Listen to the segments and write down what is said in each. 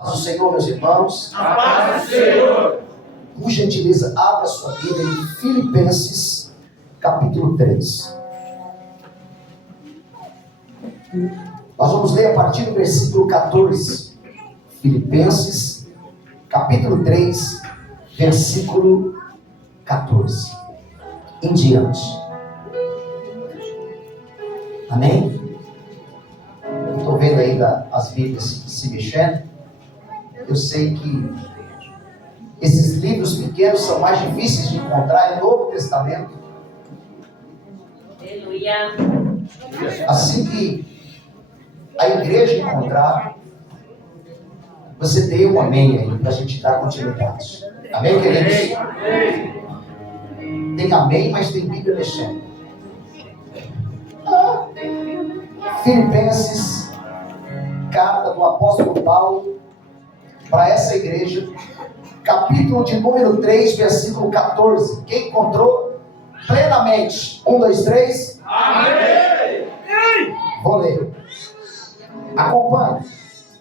Paz do Senhor, meus irmãos. A paz do Senhor. Por gentileza, abra sua Bíblia em Filipenses, capítulo 3. Nós vamos ler a partir do versículo 14. Filipenses, capítulo 3, versículo 14. Em diante. Amém? Estou vendo ainda as Bíblias se mexendo. Eu sei que esses livros pequenos são mais difíceis de encontrar no Novo Testamento. Aleluia. Assim que a igreja encontrar, você dê um amém aí, para a gente dar continuidade. Amém, queridos? Tem amém, mas tem Bíblia mexendo. Filipenses, carta do apóstolo Paulo para essa igreja, capítulo de número 3, versículo 14. Quem encontrou plenamente? 1, 2, 3. Amém. Vou ler. Acompanhe.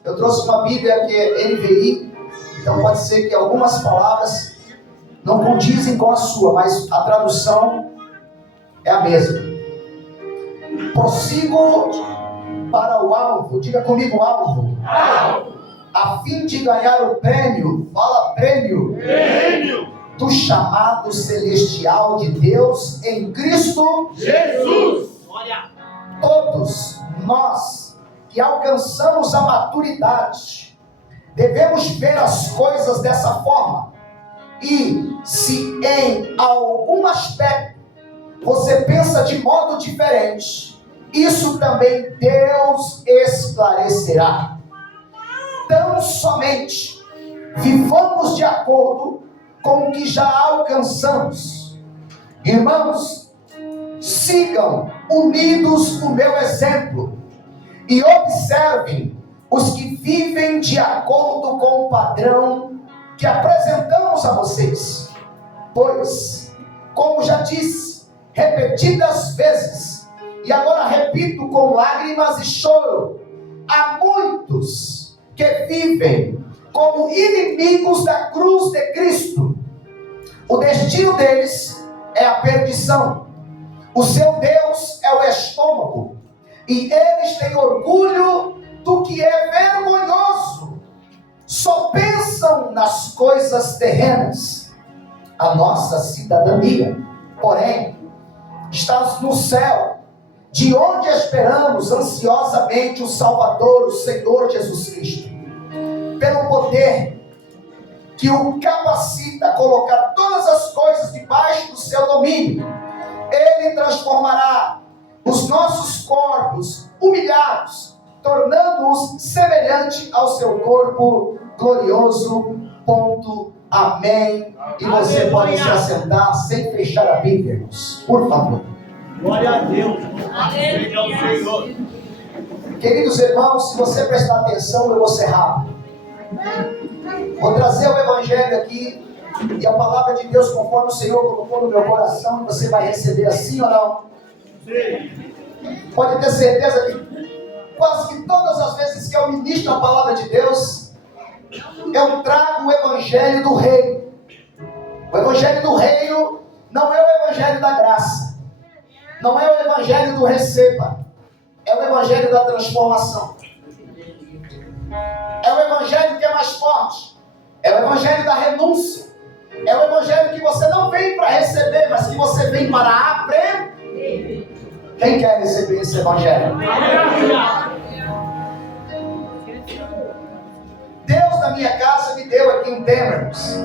Eu trouxe uma Bíblia que é NVI, então pode ser que algumas palavras não condizem com a sua, mas a tradução é a mesma. Prossigo para o alvo. Diga comigo, alvo. A fim de ganhar o prêmio, fala prêmio, do chamado celestial de Deus em Cristo Jesus. Todos nós que alcançamos a maturidade, devemos ver as coisas dessa forma. E se em algum aspecto você pensa de modo diferente, isso também Deus esclarecerá. Tão somente vivamos de acordo com o que já alcançamos. Irmãos, sigam unidos no meu exemplo e observem os que vivem de acordo com o padrão que apresentamos a vocês. Pois, como já disse repetidas vezes, e agora repito com lágrimas e choro, há muitos que vivem como inimigos da cruz de Cristo. O destino deles é a perdição. O seu Deus é o estômago. E eles têm orgulho do que é vergonhoso. Só pensam nas coisas terrenas. A nossa cidadania, porém, está no céu, de onde esperamos ansiosamente o Salvador, o Senhor Jesus Cristo. Pelo poder que o capacita a colocar todas as coisas debaixo do seu domínio, Ele transformará os nossos corpos humilhados, tornando-os semelhante ao seu corpo glorioso. Ponto. Amém. E você pode se assentar sem fechar a Bíblia, irmãos. Por favor. Glória a Deus. Seja o Senhor. Queridos irmãos, se você prestar atenção, eu vou ser rápido. Vou trazer o Evangelho aqui e a palavra de Deus conforme o Senhor colocou no meu coração, e você vai receber assim ou não? Sim. Pode ter certeza que quase que todas as vezes que eu ministro a palavra de Deus, eu trago o Evangelho do Reino. O Evangelho do Reino não é o Evangelho da graça, não é o Evangelho do receba, é o Evangelho da transformação. É o Evangelho que é mais forte, é o Evangelho da renúncia, é o Evangelho que você não vem para receber, mas que você vem para aprender. Quem quer receber esse Evangelho? Deus na minha casa me deu aqui um tema, irmãos,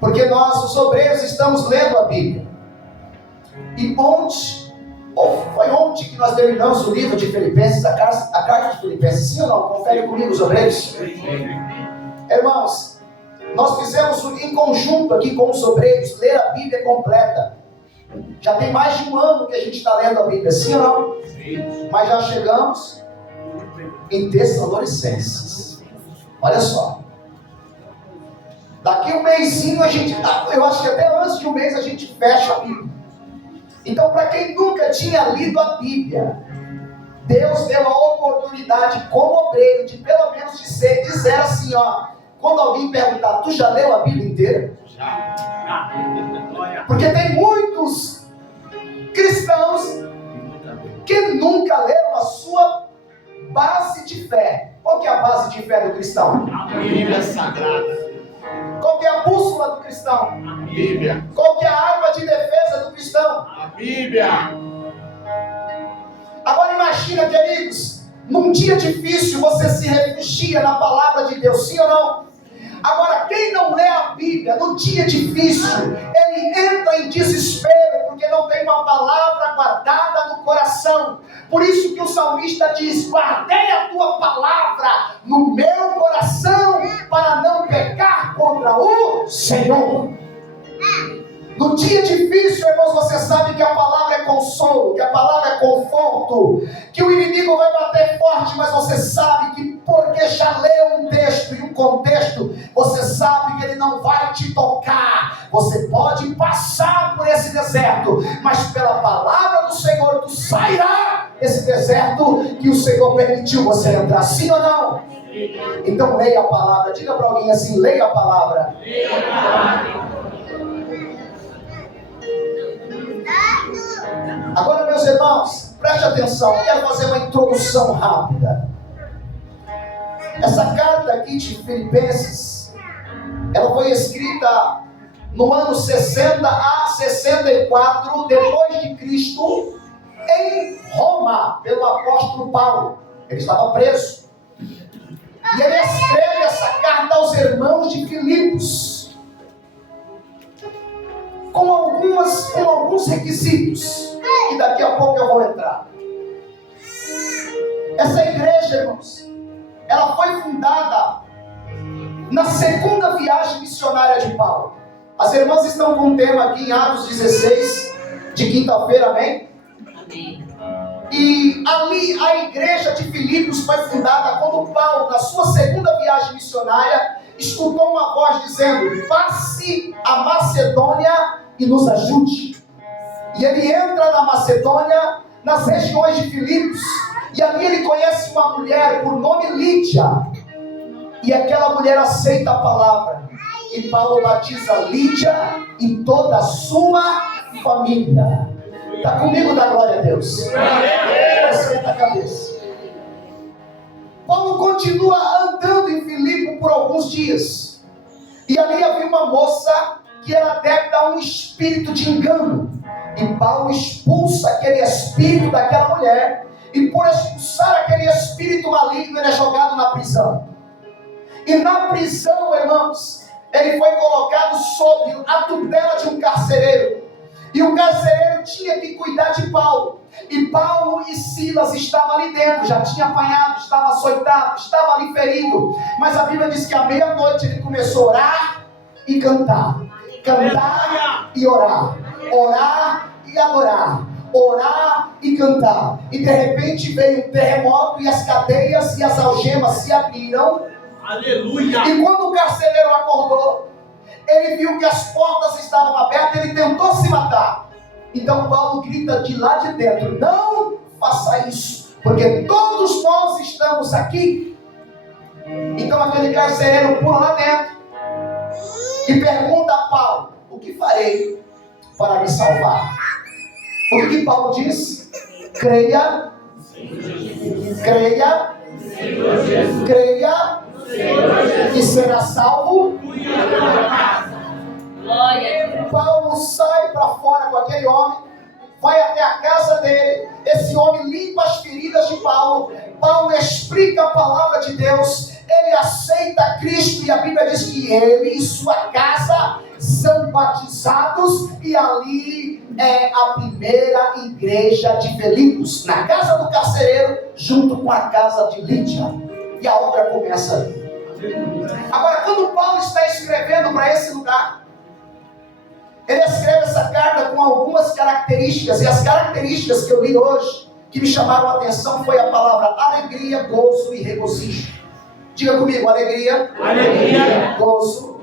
porque nós, os obreiros, estamos lendo a Bíblia. E foi ontem que nós terminamos o livro de Filipenses, a carta de Filipenses. Sim ou não? Confere comigo, os obreiros. Irmãos, nós fizemos em conjunto aqui com os obreiros ler a Bíblia completa. Já tem mais de um ano que a gente está lendo a Bíblia, sim ou não? Sim. Mas já chegamos em Tessalonicenses. Olha só. Daqui um mêsinho eu acho que até antes de um mês a gente fecha a Bíblia. Então, para quem nunca tinha lido a Bíblia, Deus deu a oportunidade como obreiro de pelo menos dizer assim, ó, quando alguém perguntar, tu já leu a Bíblia inteira? Já. Porque tem muitos cristãos que nunca leram a sua base de fé. Qual que é a base de fé do cristão? A Bíblia Sagrada. Qual que é a bússola do cristão? A Bíblia. Qual que é a arma de defesa do cristão? A Bíblia. Agora imagina, queridos, num dia difícil você se refugia na palavra de Deus, sim ou não? Agora, quem não lê a Bíblia no dia difícil, ele entra em desespero, porque não tem uma palavra guardada no coração. Por isso que o salmista diz, guardei a tua palavra no meu coração, para não pecar contra o Senhor. No dia difícil, irmãos, você sabe que a palavra é consolo, que a palavra é conforto, que o inimigo vai bater forte, mas você sabe que porque já leu um texto e um contexto, você sabe que ele não vai te tocar. Você pode passar por esse deserto, mas pela palavra do Senhor tu sairá desse deserto que o Senhor permitiu você entrar, sim ou não? Então leia a palavra, diga para alguém assim, leia a palavra. Leia a palavra. Agora, meus irmãos, preste atenção, eu quero fazer uma introdução rápida. Essa carta aqui de Filipenses, ela foi escrita no ano 60 a 64 depois de Cristo, em Roma, pelo apóstolo Paulo. Ele estava preso. E ele escreve essa carta aos irmãos de Filipos, com alguns requisitos, que daqui a pouco eu vou entrar. Essa igreja, irmãos, ela foi fundada na segunda viagem missionária de Paulo. As irmãs estão com um tema aqui em Atos 16, de quinta-feira, amém? Amém. E ali a igreja de Filipos foi fundada quando Paulo, na sua segunda viagem missionária, escutou uma voz dizendo, passe a Macedônia e nos ajude. E ele entra na Macedônia, nas regiões de Filipos, e ali ele conhece uma mulher por nome Lídia, e aquela mulher aceita a palavra, e Paulo batiza Lídia e toda a sua família. Está comigo, da glória a Deus? Senta a cabeça. Paulo continua andando em Filipe por alguns dias, e ali havia uma moça que era adepta a um espírito de engano, e Paulo expulsa aquele espírito daquela mulher, e por expulsar aquele espírito maligno, ele é jogado na prisão. E na prisão, irmãos, ele foi colocado sob a tutela de um carcereiro, e o carcereiro tinha que cuidar de Paulo, e Paulo e Silas estavam ali dentro, já tinha apanhado, estava açoitado, estava ali ferido, mas a Bíblia diz que à meia-noite ele começou a orar e cantar e orar e adorar, orar e cantar, e de repente veio um terremoto, e as cadeias e as algemas se abriram. Aleluia! E quando o carcereiro acordou, ele viu que as portas estavam abertas, ele tentou se matar. Então Paulo grita de lá de dentro, não faça isso, porque todos nós estamos aqui. Então aquele carcereiro pula lá dentro e pergunta a Paulo, o que farei para me salvar? O que Paulo diz? Creia, e será salvo. Paulo sai para fora com aquele homem, vai até a casa dele, esse homem limpa as feridas de Paulo, Paulo explica a palavra de Deus, ele aceita Cristo, e a Bíblia diz que ele e sua casa são batizados, e ali é a primeira igreja de Filipos, na casa do carcereiro, junto com a casa de Lídia, e a obra começa ali. Agora, quando Paulo está escrevendo para esse lugar, ele escreve essa carta com algumas características, e as características que eu li hoje, que me chamaram a atenção, foi a palavra alegria, gozo e regozijo. Diga comigo, alegria, gozo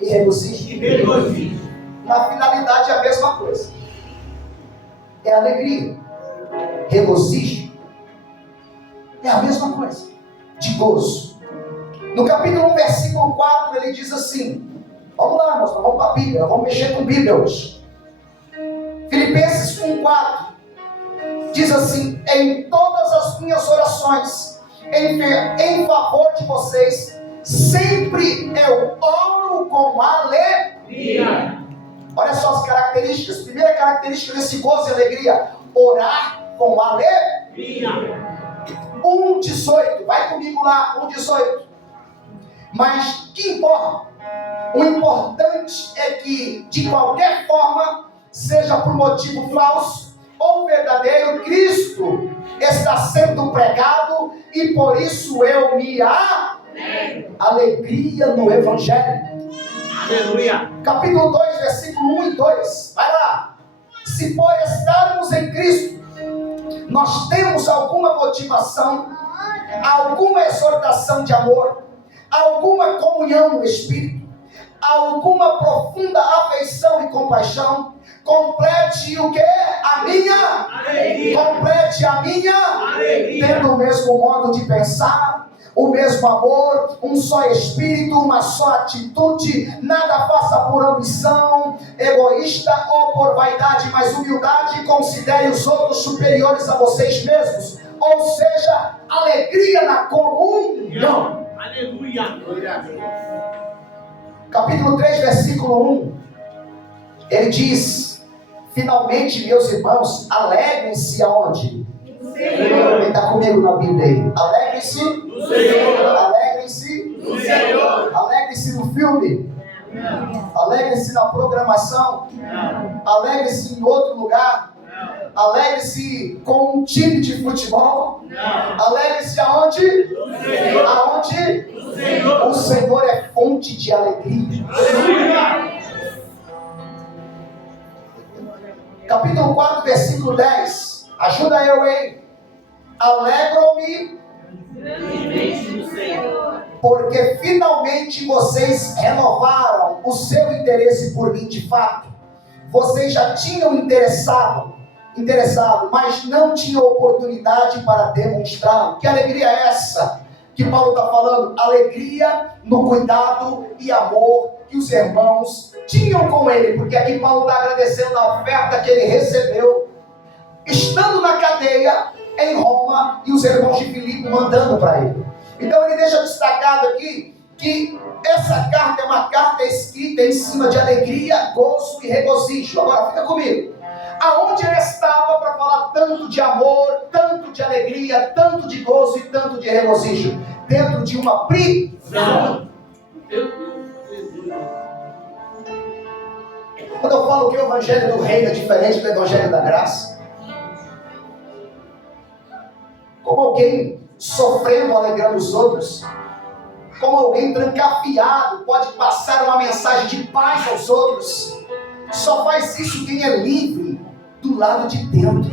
e regozijo. Na finalidade é a mesma coisa. É alegria, regozijo É a mesma coisa, de gozo. No capítulo 1, versículo 4, ele diz assim, vamos lá, nós vamos para a Bíblia, vamos mexer com a Bíblia hoje. Filipenses 1,4 diz assim: em todas as minhas orações, em favor de vocês, sempre eu oro com alegria. Olha só as características. Primeira característica desse gozo e alegria: orar com alegria. 1,18, vai comigo lá, 1,18. Mas que importa? O importante é que, de qualquer forma, seja por motivo falso ou verdadeiro, Cristo está sendo pregado, e por isso eu me alegria no Evangelho. Aleluia. Capítulo 2, versículo 1 e 2. Vai lá. Se por estarmos em Cristo, nós temos alguma motivação, alguma exortação de amor, alguma comunhão no Espírito, alguma profunda afeição e compaixão, complete o que? A minha alegria. Complete a minha alegria. Tendo o mesmo modo de pensar, o mesmo amor, um só espírito, uma só atitude, nada faça por ambição egoísta ou por vaidade, mas humildade, considere os outros superiores a vocês mesmos, ou seja, alegria na comunhão. Aleluia. Capítulo 3, versículo 1, ele diz: finalmente, meus irmãos, alegrem-se aonde? Senhor. Quem está comigo na Bíblia aí? Alegrem-se no Senhor. Alegrem-se no Senhor. Alegrem-se no filme. Não. Alegrem-se na programação. Não. Alegrem-se em outro lugar. Não. Alegrem-se com um time de futebol. Não. Alegrem-se aonde? No Senhor. Aonde? No Senhor. O Senhor é fonte de alegria. Aleluia. Capítulo 4, versículo 10. Ajuda eu, hein? Alegro-me porque finalmente vocês renovaram o seu interesse por mim de fato. Vocês já tinham interessado, mas não tinham oportunidade para demonstrá-lo. Que alegria é essa que Paulo está falando? Alegria no cuidado e amor que os irmãos tinham com ele, porque aqui Paulo está agradecendo a oferta que ele recebeu estando na cadeia em Roma, e os irmãos de Filipe mandando para ele. Então ele deixa destacado aqui que essa carta é uma carta escrita em cima de alegria, gozo e regozijo. Agora fica comigo. Aonde ele estava para falar tanto de amor, tanto de alegria, tanto de gozo e tanto de regozijo? Dentro de uma prisão. Quando eu falo que o evangelho do reino é diferente do evangelho da graça, como alguém sofrendo, alegrando os outros, como alguém trancafiado pode passar uma mensagem de paz aos outros, só faz isso quem é livre do lado de dentro.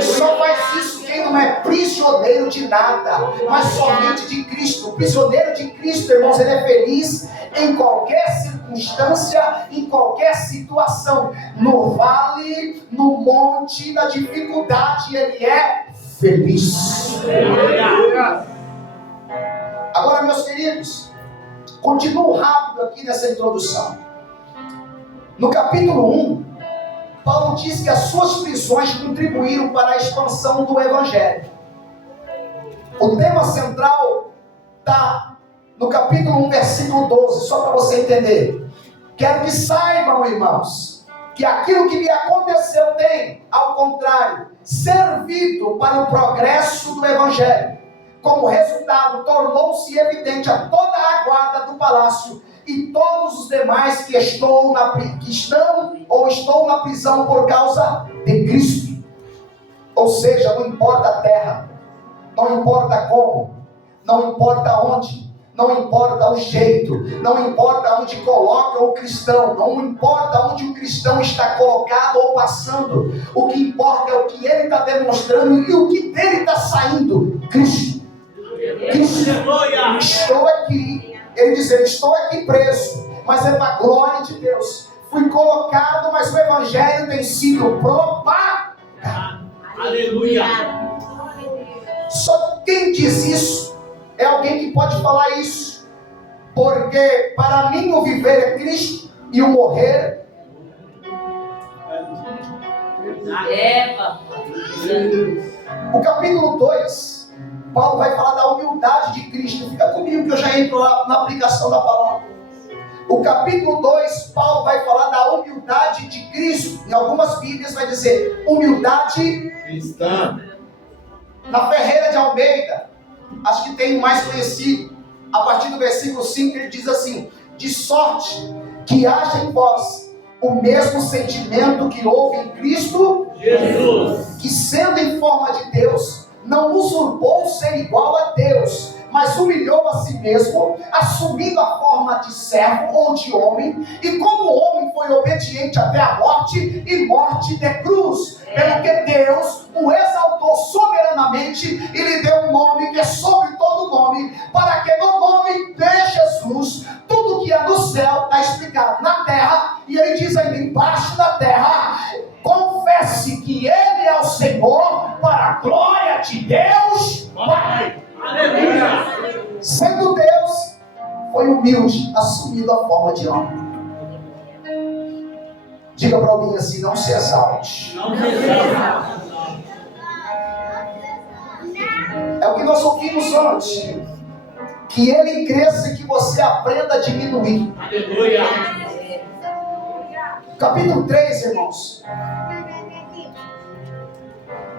Só faz isso quem não é prisioneiro de nada, mas somente de Cristo. O prisioneiro de Cristo, irmãos, ele é feliz em qualquer circunstância, em qualquer situação, no vale, no monte, na dificuldade, ele é feliz. Agora, meus queridos, continuo rápido aqui nessa introdução. No capítulo 1, Paulo diz que as suas prisões contribuíram para a expansão do Evangelho. O tema central está no capítulo 1, versículo 12, só para você entender. Quero que saibam, irmãos, que aquilo que me aconteceu tem, ao contrário, servido para o progresso do Evangelho. Como resultado, tornou-se evidente a toda a guarda do palácio e todos os demais que estão ou estou na prisão por causa de Cristo. Ou seja, não importa a terra, não importa como, não importa onde, não importa o jeito, não importa onde coloca o cristão, não importa onde o cristão está colocado ou passando, o que importa é o que ele está demonstrando e o que dele está saindo. Cristo. Estou aqui, ele diz, estou aqui preso, mas é para a glória de Deus. Fui colocado, mas o Evangelho tem sido propagado. Aleluia. Só quem diz isso é alguém que pode falar isso. Porque para mim o viver é Cristo e o morrer O capítulo 2, Paulo vai falar da humildade de Cristo. Fica comigo que eu já entro lá na aplicação da palavra. O capítulo 2, Paulo vai falar da humildade de Cristo. Em algumas bíblias vai dizer humildade cristã. Na Ferreira de Almeida, acho que tem o mais conhecido. A partir do versículo 5 ele diz assim: de sorte que haja em vós o mesmo sentimento que houve em Cristo Jesus, que sendo em forma de Deus, não usurpou ser igual a Deus, mas humilhou a si mesmo, assumindo a forma de servo ou de homem, e como homem foi obediente até a morte, e morte de cruz, pelo que Deus o exaltou soberanamente, e lhe deu um nome que é sobre todo nome, para que no nome de Jesus, tudo que é no céu, está explicado na terra, e ele diz ainda embaixo da terra, confesse que ele é o Senhor, para a glória de Deus Pai. Aleluia. Sendo Deus, foi humilde, assumindo a forma de homem. Diga para alguém assim: não se exalte. Não se exalte. É o que nós ouvimos antes. Que ele cresça e que você aprenda a diminuir. Aleluia. Capítulo 3, irmãos.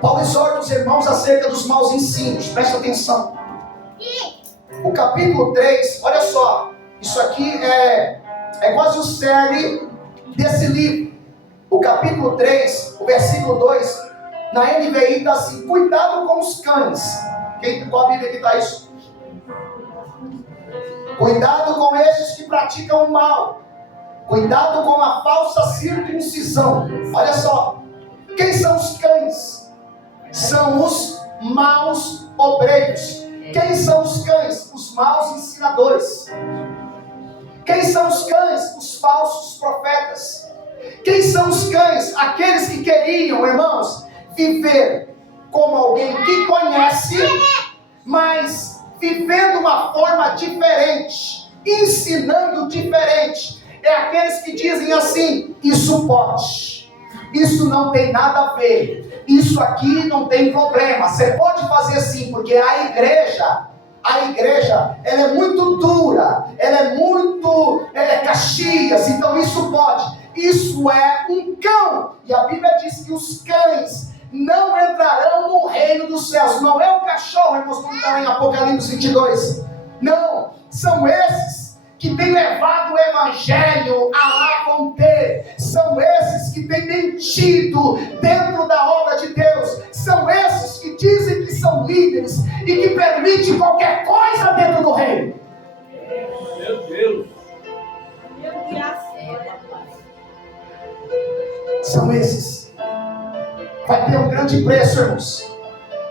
Paulo exorta os irmãos acerca dos maus ensinos. Presta atenção. O capítulo 3, olha só. Isso aqui é quase o cerne desse livro. O capítulo 3, o versículo 2, na NVI está assim: cuidado com os cães. Qual a Bíblia que está isso? Cuidado com estes que praticam o mal. Cuidado com a falsa circuncisão. Olha só. Quem são os cães? São os maus obreiros. Quem são os cães? Os maus ensinadores. Quem são os cães? Os falsos profetas. Quem são os cães? Aqueles que queriam, irmãos, viver como alguém que conhece, mas vivendo uma forma diferente, ensinando diferente. É aqueles que dizem assim: isso pode, isso não tem nada a ver, isso aqui não tem problema, você pode fazer sim, porque a igreja, ela é muito dura, ela é muito caxias, então isso pode. Isso é um cão, e a Bíblia diz que os cães não entrarão no reino dos céus. Não é o cachorro, irmãos, como está em Apocalipse 22. Não, são esses que têm levado o evangelho a lá vão ter. São esses que têm mentido dentro da obra de Deus. São esses que dizem que são líderes e que permitem qualquer coisa dentro do reino. Meu Deus. São esses. Vai ter um grande preço, irmãos.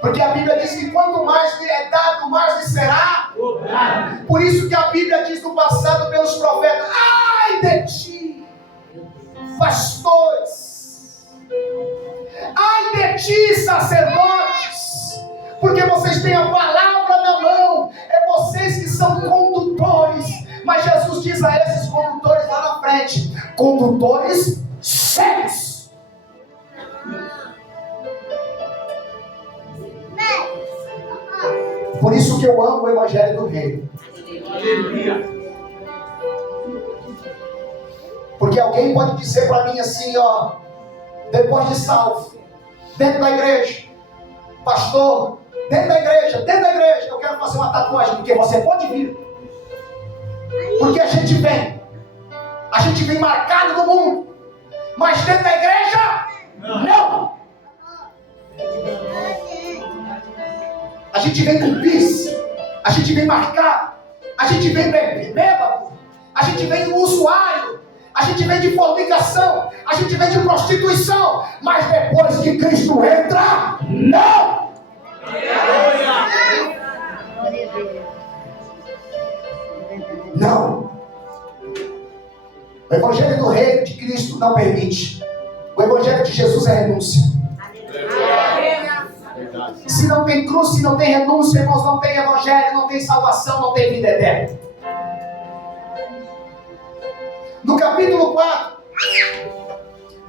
Porque a Bíblia diz que quanto mais lhe é dado, mais lhe será. Por isso que a Bíblia diz no passado pelos profetas: ai de ti, pastores, ai de ti, sacerdotes, porque vocês têm a palavra na mão, é vocês que são condutores. Mas Jesus diz a esses condutores lá na frente: condutores cegos. Por isso que eu amo o Evangelho do Reino. Porque alguém pode dizer para mim assim, ó, depois de salvo, dentro da igreja, pastor, dentro da igreja, eu quero fazer uma tatuagem, porque você pode vir. Porque a gente vem marcado no mundo, mas dentro da igreja, não. A gente vem com pis, a gente vem marcado, a gente vem bêbado, a gente vem usuário, a gente vem de fornicação, a gente vem de prostituição, mas depois que Cristo entra, não! Não! O Evangelho do Reino de Cristo não permite. O Evangelho de Jesus é renúncia. Se não tem cruz, se não tem renúncia, irmãos, não tem evangelho, não tem salvação, não tem vida eterna. No capítulo 4,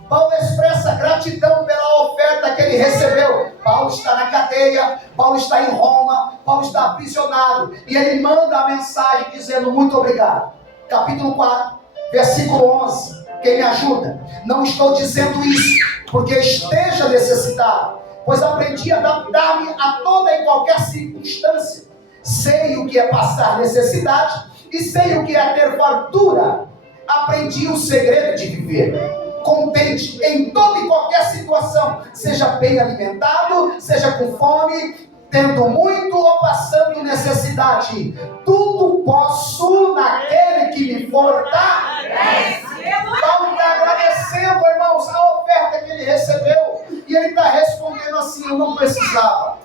Paulo expressa gratidão pela oferta que ele recebeu. Paulo está na cadeia, Paulo está em Roma, Paulo está aprisionado, e ele manda a mensagem dizendo muito obrigado. Capítulo 4, versículo 11. Quem me ajuda? Não estou dizendo isso porque esteja necessitado, pois aprendi a adaptar-me a toda e qualquer circunstância. Sei o que é passar necessidade e sei o que é ter fartura. Aprendi o segredo de viver contente em toda e qualquer situação, seja bem alimentado, seja com fome, tendo muito ou passando necessidade. Tudo posso naquele que me fortalece. Paulo está agradecendo, irmãos, a oferta que ele recebeu, e ele está respondendo assim: eu não precisava,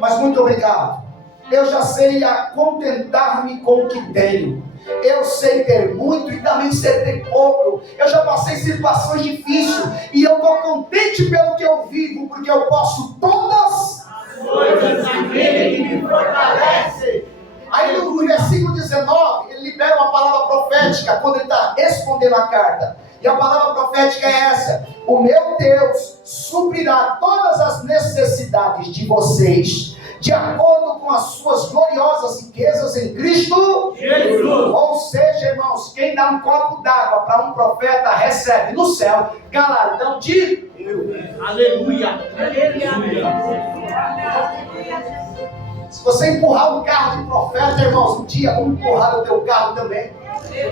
mas muito obrigado. Eu já sei contentar-me com o que tenho. Eu sei ter muito e também sei ter pouco. Eu já passei situações difíceis e eu estou contente pelo que eu vivo, porque eu posso todas as coisas naquele que me fortalece. Aí no versículo 19, ele libera uma palavra profética quando ele está respondendo a carta. E a palavra profética é essa: o meu Deus suprirá todas as necessidades de vocês, de acordo com as suas gloriosas riquezas em Cristo Jesus. Ou seja, irmãos, quem dá um copo d'água para um profeta recebe no céu galardão de Deus. Aleluia. Se você empurrar um carro de profeta, irmãos, um dia vamos empurrar o teu carro também.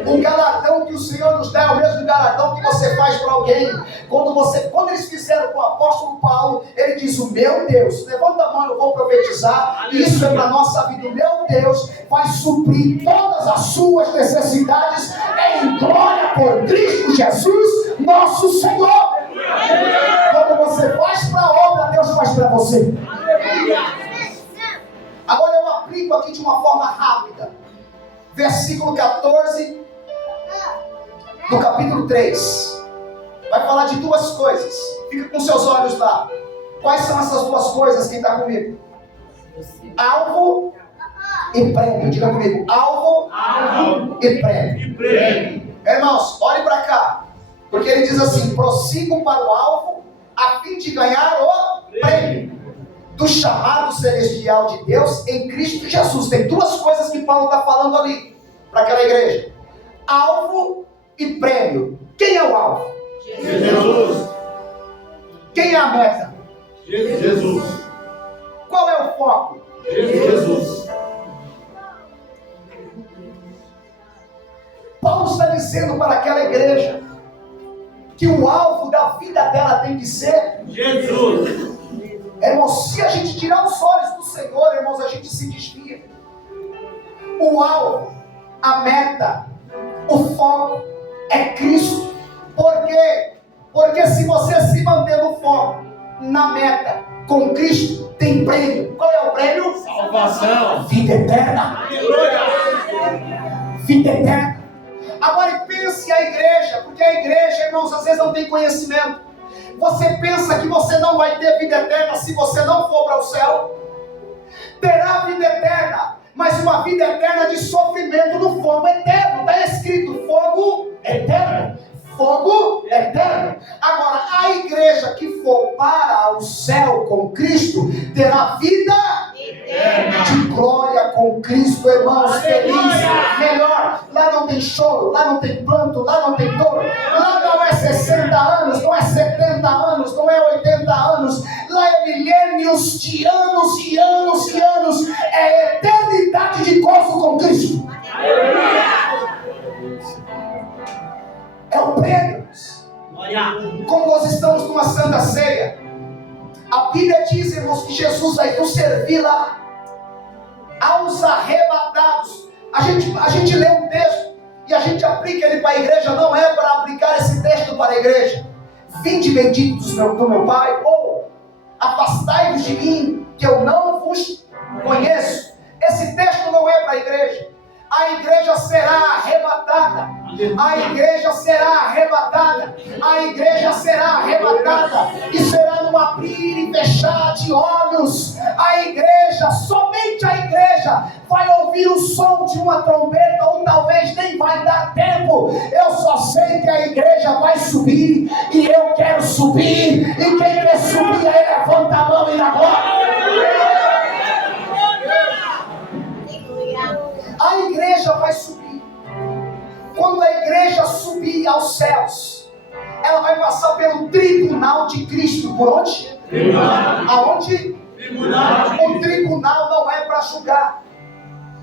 O galardão que o Senhor nos dá é o mesmo galardão que você faz para alguém. Quando eles fizeram com o apóstolo Paulo, ele diz: o meu Deus, levanta a mão, eu vou profetizar. Isso é para a nossa vida. O meu Deus vai suprir todas as suas necessidades em glória por Cristo Jesus, nosso Senhor. Quando você faz para a obra, Deus faz para você. Agora eu aplico aqui de uma forma rápida. Versículo 14 do capítulo 3 vai falar de duas coisas. Fica com seus olhos lá. Quais são essas duas coisas? Quem está comigo? Alvo e prêmio. Diga comigo: alvo e prêmio. Irmãos, olhe para cá, porque ele diz assim: prossigam para o alvo a fim de ganhar o prêmio do chamado celestial de Deus em Cristo Jesus. Tem duas coisas que Paulo está falando ali para aquela igreja: alvo e prêmio. Quem é o alvo? Jesus. Quem é a meta? Jesus. Qual é o foco? Jesus. Paulo está dizendo para aquela igreja que o alvo da vida dela tem que ser Jesus. Irmãos, se a gente tirar os olhos do Senhor, irmãos, a gente se desvia. O alvo, a meta, o foco é Cristo. Por quê? Porque se você se manter no foco, na meta, com Cristo, tem prêmio. Qual é o prêmio? Salvação. Vida eterna. Vida eterna. Agora pense a igreja, porque a igreja, irmãos, às vezes não tem conhecimento. Você pensa que você não vai ter vida eterna se você não for para o céu? Terá vida eterna, mas uma vida eterna de sofrimento no fogo eterno. Está escrito: fogo eterno. Fogo eterno. Agora, a igreja que for para o céu com Cristo terá vida eterna, de glória com Cristo, irmãos. Feliz, melhor. Lá não tem choro, lá não tem pranto, lá não tem dor. Lá não é 60 anos, não é 70 anos, não é 80 anos. Lá é milênios de anos e anos e anos. É eternidade de gozo com Cristo. É o prêmio. Como nós estamos numa santa ceia, a Bíblia diz, irmãos, que Jesus vai nos servir lá aos arrebatados. A gente lê um texto e a gente aplica ele para a igreja. Não é para aplicar esse texto para a igreja: vinde benditos do meu Pai, ou afastai-vos de mim, que eu não vos conheço. Esse texto não é para a igreja. A igreja será arrebatada. A igreja será arrebatada. A igreja será arrebatada. E será num abrir e fechar de olhos. A igreja, somente a igreja, vai ouvir o som de uma trombeta, ou talvez nem vai dar tempo. Eu só sei que a igreja vai subir. E eu quero subir. E quem quer subir aí, levanta a mão e na glória. A igreja vai subir. Quando a igreja subir aos céus, ela vai passar pelo tribunal de Cristo. Por onde? Tribunal. Aonde? Tribunal. O tribunal não é para julgar.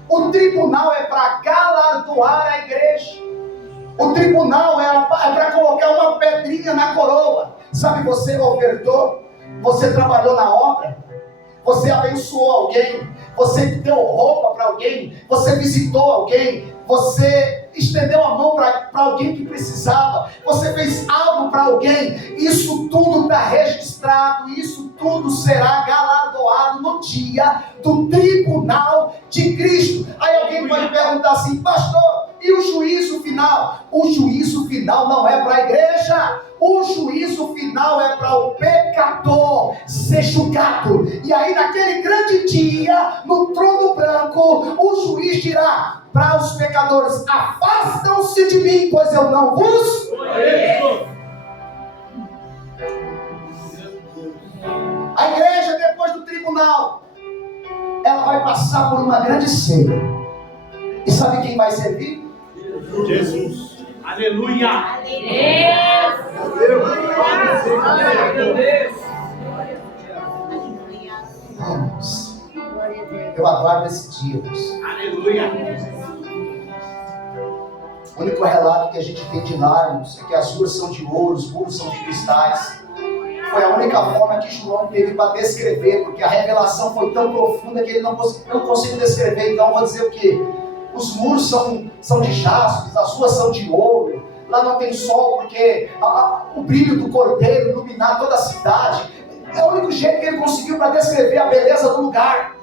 O tribunal é para galardoar a igreja. O tribunal é para colocar uma pedrinha na coroa. Sabe, você ofertou, você trabalhou na obra, você abençoou alguém, você deu roupa para alguém, você visitou alguém, você estendeu a mão para alguém que precisava, você fez algo para alguém. Isso tudo está registrado, isso tudo será galardoado no dia do tribunal de Cristo. Aí alguém pode perguntar assim: pastor, e o juízo final? O juízo final não é para a igreja. O juízo final é para o pecador ser julgado. E aí naquele grande dia, no trono branco, o juiz dirá para os pecadores: afastam-se de mim, pois eu não vos conheço. A igreja, depois do tribunal, ela vai passar por uma grande ceia. E sabe quem vai servir? Jesus. Aleluia. Vamos. Eu aguardo esse dia, Deus. Aleluia. O único relato que a gente tem de lá, irmãos, é que as ruas são de ouro, os muros são de cristais. Foi a única forma que João teve para descrever, porque a revelação foi tão profunda que ele não consigo descrever. Então eu vou dizer o quê? Os muros são de jaspe, as ruas são de ouro. Lá não tem sol, porque o brilho do cordeiro iluminar toda a cidade. É o único jeito que ele conseguiu para descrever a beleza do lugar.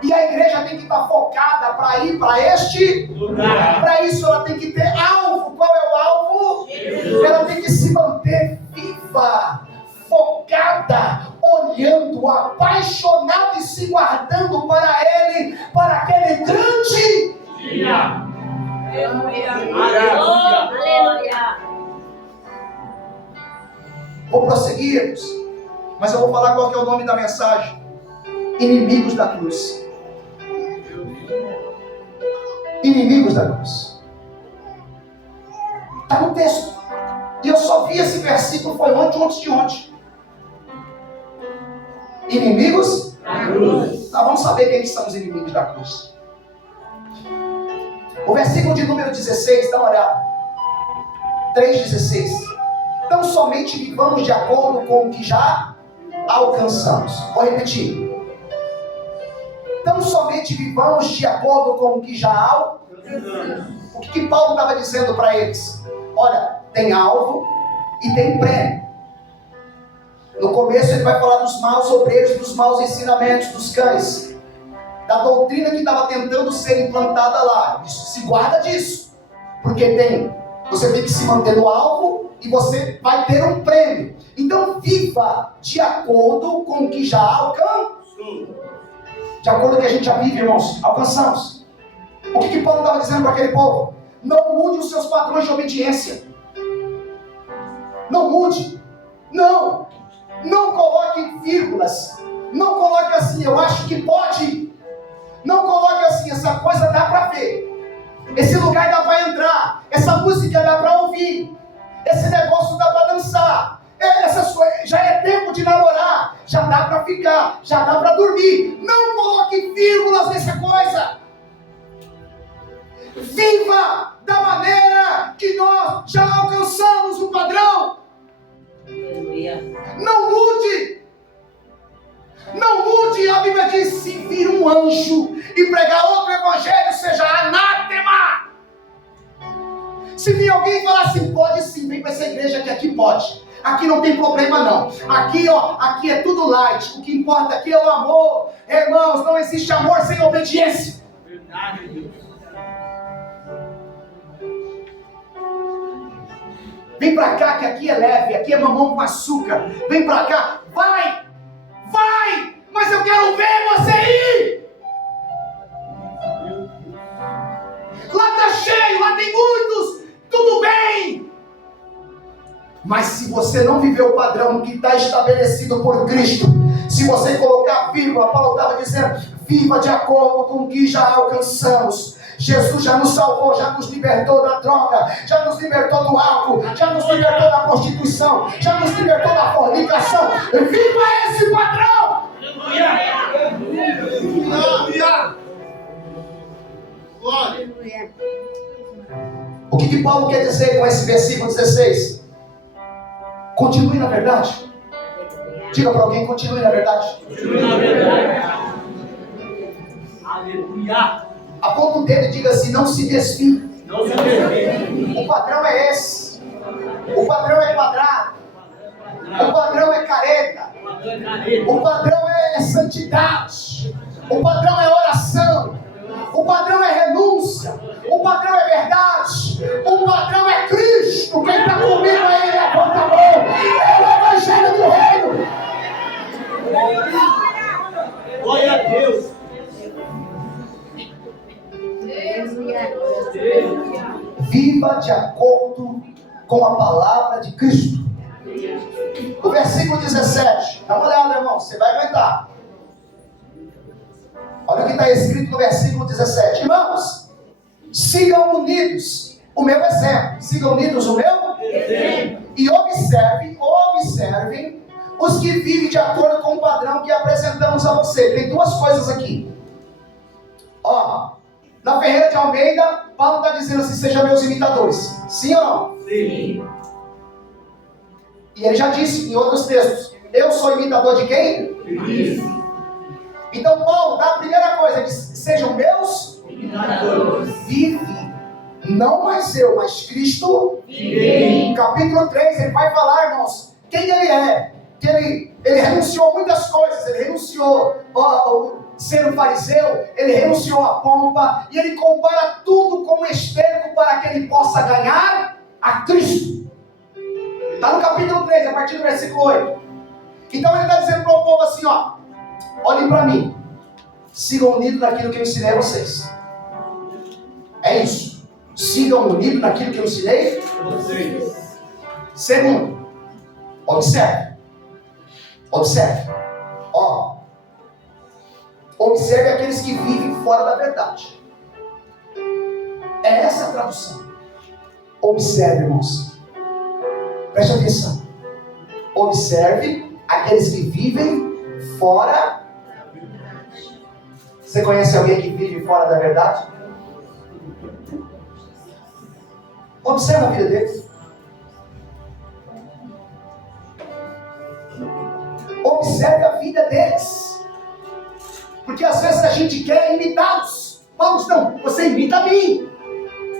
E a igreja tem que estar focada para ir para este lugar. Para isso ela tem que ter alvo. Qual é o alvo? Jesus. Ela tem que se manter viva, focada, olhando, apaixonada e se guardando para Ele, para aquele grande dia. Aleluia. Vou prosseguir, mas eu vou falar qual que é o nome da mensagem. Inimigos da cruz. Inimigos da cruz. Está no texto. E eu só vi esse versículo foi ontem, antes de ontem. Inimigos da cruz. Tá, vamos saber quem que são os inimigos da cruz. O versículo de número 16, dá uma olhada. 3,16. Então somente vivamos de acordo com o que já alcançamos. Vou repetir. Então somente vivamos de acordo com o que já alcançamos. O que Paulo estava dizendo para eles? Olha, tem alvo e tem prêmio. No começo ele vai falar dos maus obreiros, dos maus ensinamentos, dos cães, da doutrina que estava tentando ser implantada lá. Se guarda disso, porque você tem que se manter no alvo e você vai ter um prêmio. Então viva de acordo com o que já alcançou. De acordo com o que a gente já vive, irmãos, alcançamos. O que Paulo estava dizendo para aquele povo? Não mude os seus padrões de obediência. Não mude. Não coloque vírgulas. Não coloque assim, eu acho que pode. Não coloque assim, essa coisa dá para ver. Esse lugar dá para entrar. Essa música dá para ouvir. Esse negócio dá para dançar. Essas coisas, já é tempo de namorar. Já dá para ficar. Já dá para dormir. Não coloque vírgulas nessa coisa. Viva da maneira que nós já alcançamos o padrão. Não mude. Não mude. A Bíblia diz: se vir um anjo e pregar outro evangelho, seja anátema. Se vir alguém e falar assim: pode sim, vem para essa igreja que aqui pode. Aqui não tem problema não. Aqui, aqui é tudo light. O que importa aqui é o amor. Irmãos, não existe amor sem obediência. Verdade, Deus. Vem para cá que aqui é leve, aqui é mamão com açúcar. Vem para cá, vai, mas eu quero ver você ir. Lá está cheio, lá tem muitos, tudo bem. Mas se você não viver o padrão que está estabelecido por Cristo, se você colocar vírgula, Paulo estava dizendo, viva de acordo com o que já alcançamos. Jesus já nos salvou, já nos libertou da droga, já nos libertou do álcool, já nos libertou da prostituição, já nos libertou da fornicação. Viva esse padrão! Aleluia! Glória! O que Paulo quer dizer com esse versículo 16? Continue na verdade. Diga para alguém, continue na verdade. Continue na verdade. Aleluia. A ponto dele, diga assim, não se desvie. Não se desvie. O padrão é esse. O padrão é quadrado. O padrão é careta. O padrão é santidade. O padrão é oração. O padrão é renúncia. O padrão é verdade. O padrão é Cristo. Quem está comigo aí, levanta a mão. É o Evangelho do Reino. Glória a Deus. Viva de acordo com a palavra de Cristo. O versículo 17. Dá uma olhada, irmão. Você vai aguentar. Olha o que está escrito no versículo 17. Irmãos, sigam unidos o meu exemplo. Sigam unidos o meu exemplo. E observem os que vivem de acordo com o padrão que apresentamos a você. Tem duas coisas aqui. Ó, na Ferreira de Almeida, Paulo está dizendo assim, sejam meus imitadores. Sim ou não? Sim. E ele já disse em outros textos, eu sou imitador de quem? Isso. Então Paulo dá a primeira coisa, ele diz, sejam meus imitadores. Vive, não mais eu, mas Cristo. Vive. Capítulo 3, ele vai falar, irmãos, quem ele é. Que ele renunciou a muitas coisas, ele renunciou ser um fariseu, ele renunciou à pompa, e ele compara tudo como esterco para que ele possa ganhar a Cristo. Está no capítulo 3, a partir do versículo 8. Então ele está dizendo para o povo assim, ó, olhem para mim, sigam unidos naquilo que eu ensinei a vocês. É isso, sigam unidos naquilo que eu ensinei a vocês. Segundo, observe, ó, observe aqueles que vivem fora da verdade. É essa a tradução. Observe, irmãos. Preste atenção. Observe aqueles que vivem fora. Você conhece alguém que vive fora da verdade? Observe a vida deles. Observe a vida deles. Porque às vezes a gente quer imitá-los. Paulo diz, não, você imita a mim.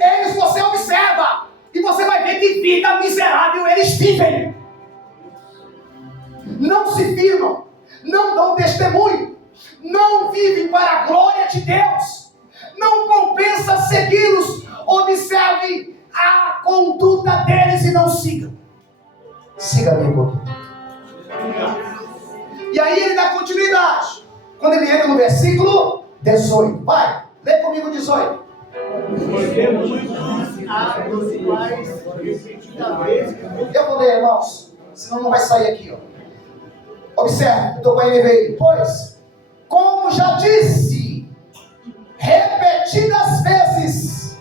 Eles você observa. E você vai ver que vida miserável eles vivem. Não se firmam. Não dão testemunho. Não vivem para a glória de Deus. Não compensa segui-los. Observe a conduta deles e não sigam. Siga a minha conduta. E aí ele dá continuidade. Quando ele entra no versículo 18. Vai, lê comigo 18. Eu vou ler, irmãos. Senão não vai sair aqui, ó. Observe, eu estou com a NVI. Pois, como já disse repetidas vezes,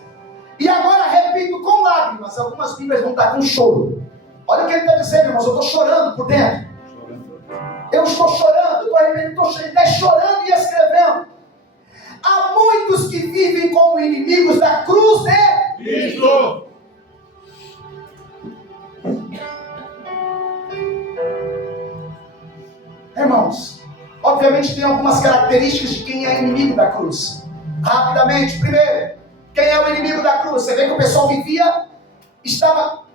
e agora repito com lágrimas, algumas bíblias vão estar com choro. Olha o que ele está dizendo, irmãos. Eu estou chorando por dentro. Eu estou chorando, estou chorando e escrevendo. Há muitos que vivem como inimigos da cruz de Cristo. Irmãos, obviamente tem algumas características de quem é inimigo da cruz. Rapidamente, primeiro, quem é o inimigo da cruz? Você vê que o pessoal vivia, estava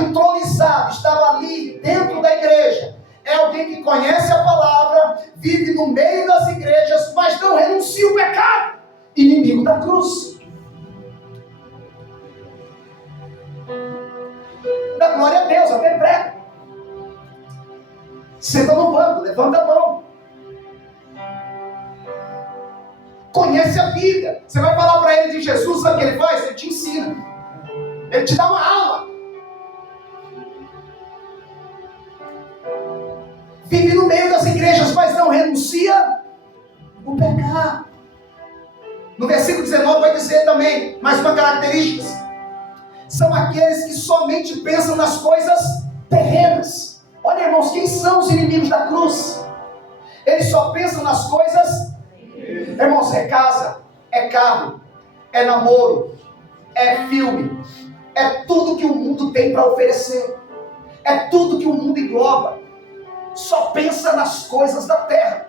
entronizado, estava ali dentro da igreja. É alguém que conhece a palavra, vive no meio das igrejas, mas não renuncia o pecado. Inimigo da cruz. Da glória a Deus, até prego. Senta no banco, levanta a mão. Conhece a Bíblia. Você vai falar para ele de Jesus, sabe o que ele faz? Ele te ensina. Ele te dá uma aula. Vive no meio das igrejas, mas não renuncia o pecado. No versículo 19 vai dizer também, mais uma característica. São aqueles que somente pensam nas coisas terrenas. Olha, irmãos, quem são os inimigos da cruz? Eles só pensam nas coisas. Irmãos, é casa, é carro, é namoro, é filme, é tudo que o mundo tem para oferecer, é tudo que o mundo engloba. Só pensa nas coisas da terra,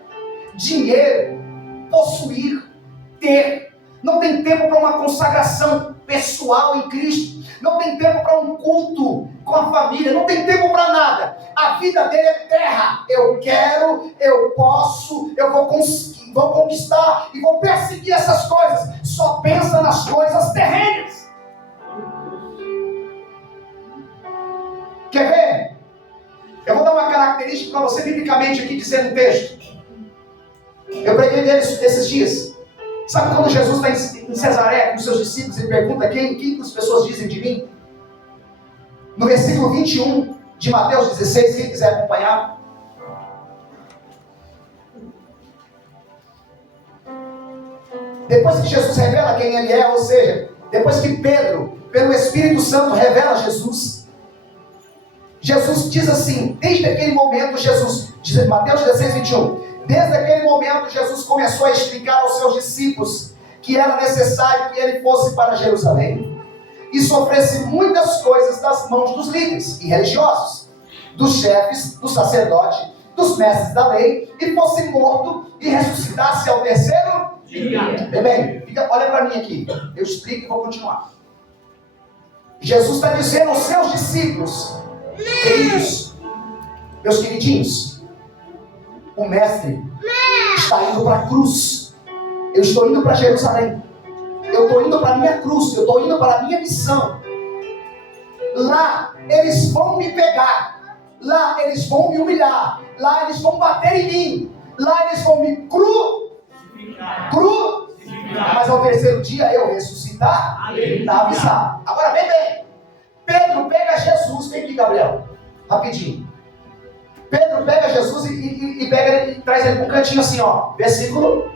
dinheiro, possuir, ter. Não tem tempo para uma consagração pessoal em Cristo, não tem tempo para um culto com a família, não tem tempo para nada. A vida dele é terra. Eu quero, eu posso, eu vou conseguir, vou conquistar e vou perseguir essas coisas. Só pensa nas coisas terrenas. Quer ver? Eu vou dar uma característica para você biblicamente aqui, dizendo um texto. Eu preguei deles esses dias. Sabe quando Jesus está em Cesaré com seus discípulos e pergunta quem as pessoas dizem de mim? No versículo 21 de Mateus 16, quem quiser acompanhar. Depois que Jesus revela quem ele é, ou seja, depois que Pedro, pelo Espírito Santo, revela Jesus, Jesus diz assim, desde aquele momento, diz Mateus 16, 21, desde aquele momento Jesus começou a explicar aos seus discípulos que era necessário que ele fosse para Jerusalém e sofresse muitas coisas das mãos dos líderes e religiosos, dos chefes, dos sacerdotes, dos mestres da lei, e fosse morto e ressuscitasse ao terceiro dia. Bem, olha para mim aqui, eu explico e vou continuar. Jesus está dizendo aos seus discípulos, queridos, meus queridinhos, o mestre está indo para a cruz. Eu estou indo para Jerusalém. Eu estou indo para a minha cruz. Eu estou indo para a minha missão. Lá eles vão me pegar. Lá eles vão me humilhar. Lá eles vão bater em mim. Lá eles vão me mas ao terceiro dia eu ressuscitar. Está avisado. Agora vem bem. Pedro pega Jesus. Vem aqui, Gabriel. Rapidinho. Pedro pega Jesus e pega ele, traz ele para um cantinho assim, ó. Versículo.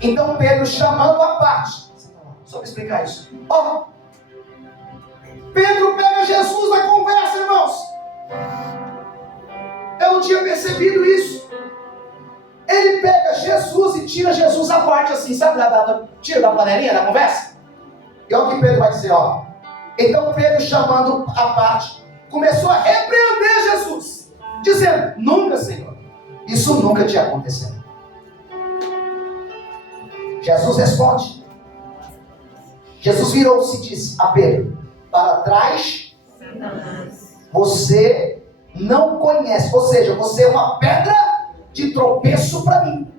Então Pedro, chamando a parte. Só para explicar isso. Ó. Pedro pega Jesus na conversa, irmãos. Eu não tinha percebido isso. Ele pega Jesus e tira Jesus à parte assim, sabe? Tira da panelinha da conversa. E olha o que Pedro vai dizer, ó. Então Pedro, chamando a parte, começou a repreender Jesus, dizendo, nunca, Senhor, isso nunca te aconteceu. Jesus responde. Jesus virou-se e disse a Pedro, para trás, você não conhece, ou seja, você é uma pedra de tropeço para mim.